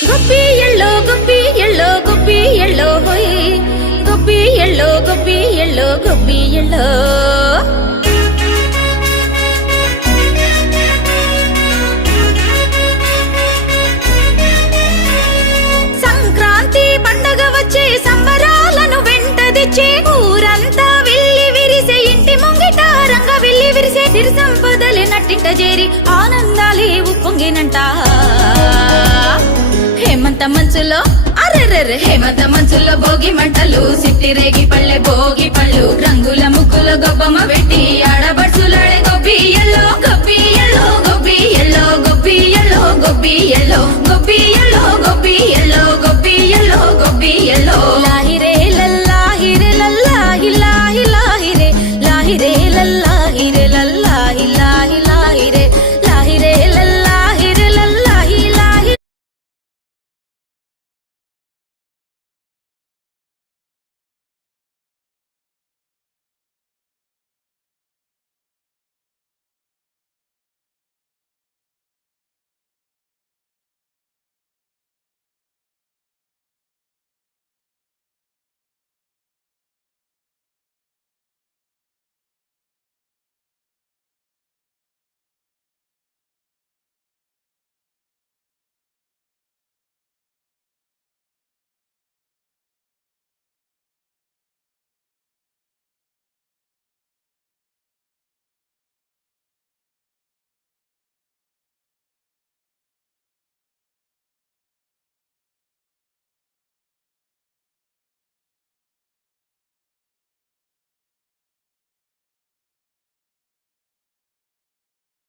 గొప్పి yellow గొప్పి yellow గొప్పి yellow హోయ్ గొప్పి yellow గొప్పి yellow గొప్పి yellow Sankranti పండగ వచ్చే సంబరాలను వెంట తెచ్చే ఊరంతా విల్లి విరిసే ఇంటి ముంగిట రంగ విల్లి విరిసే సిరి సంపదలే నట్టింట చేరి ఆనందాలే ఉప్పొంగినంట హేమంత మంచులో అరెరెరె హేమంత మంచులో భోగి మంటలు సిట్టి రేగి పళ్ళె భోగి పళ్ళు రంగుల ముగ్గుల గొబ్బమ్మ పెట్టి ఆడబడుచులాడే గొబ్బి ఎల్లో గొబ్బి ఎల్లో గొబ్బి ఎల్లో గొబ్బి ఎల్లో గొబ్బి ఎల్లో